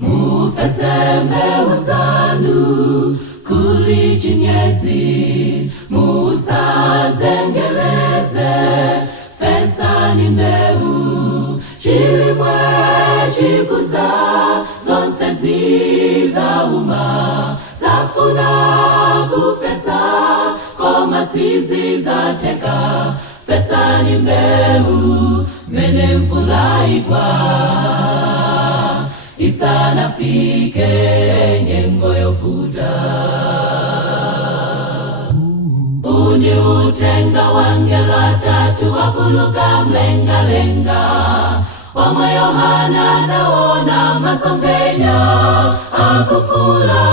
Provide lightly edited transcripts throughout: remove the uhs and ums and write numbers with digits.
Mufeseme uzanu kulichinyezi, musazengeleze fesani mbeu. Chilimwe chikuza zonse zizauma, zafuna kufesa koma sizi zateka. Fesani mbeu mene mvula igwa, isana fike nyengo yovuta. Uni utenga wangelo atatu wakuluka mlenga-lenga, wamwe Yohana nawona masompenya akufula.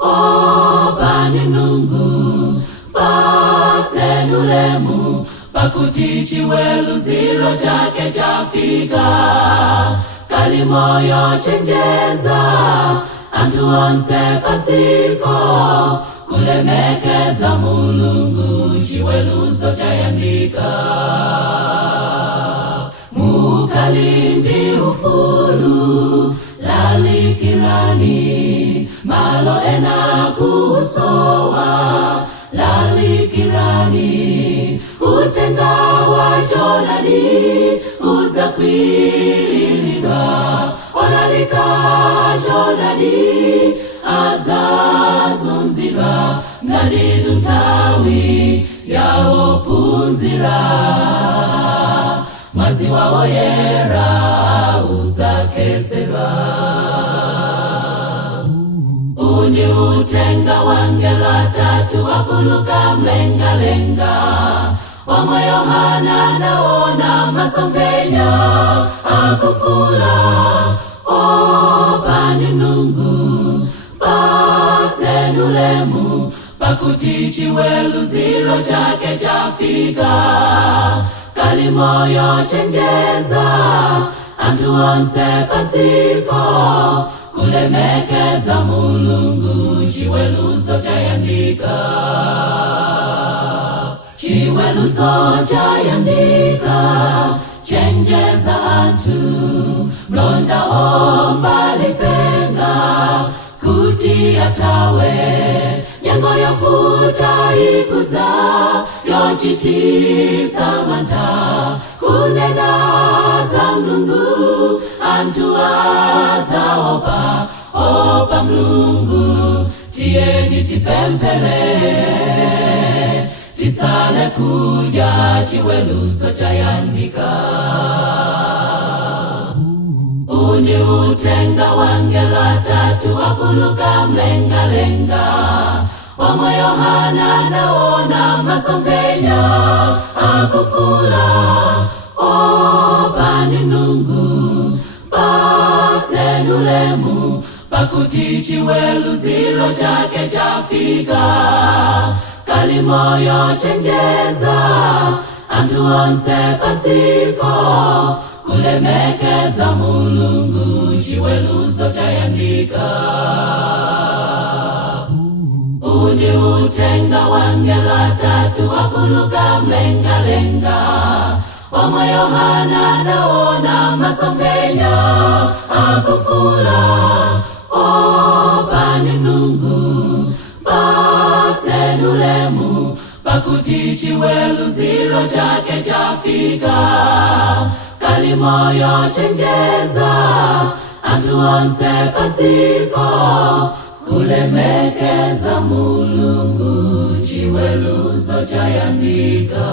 Opani Mlungu pasenulemu, pakuti chiweluzilo chake chafika. Kali moyo chenjeza antu onse patsiko, kulemekeza Mulungu chiweluzo chayandika. Mukalindi ufulu lalikirani, malo ena kusowa lalikirani. Utenga wa Jonani uza kwililidwa, olalika Jonani azazunzilwa. Ngati tuntawi yawo punzila, maziwa woyera uzakeselwa. Uni utenga wangelo atatu wakuluka mlenga-lenga, wamwe Yohana nawona masompenya akufula. Opani Mlungu pasenulemu, pakuti chiweluzilo chake chafika. Kali moyo chenjeza antu onse patsiko, kulemekeza Mulungu chiweluzo chayandika. Chiweluzo chayandika chenjeza antu, mlonda omba lipenga kuti atawe. Nyengo yovuta ikuza yochititsa mantha, kunena za Mlungu antu azaopa. Opa Mlungu tiyeni tipempele, tisale kuja chiweluzo chayandika. Uni utenga wangelo atatu wakuluka mlenga-lenga, wamwe Yohana nawona masompenya akufula. Opani Mlungu pasenulemu, pakuti chiweluzilo chake chafika. Kali moyo chenjeza antu onse patsiko, kulemekeza Mulungu chiweluzo chayandika. Uni utenga wangelo atatu wakuluka mlenga-lenga, wamwe Yohana nawona masompenya akufula. Opani Mlungu pasenulemu, pakuti chiweluzilo chake chafika. Kali moyo chenjeza antu onse patsiko, kulemekeza Mulungu chiweluzo chayandika.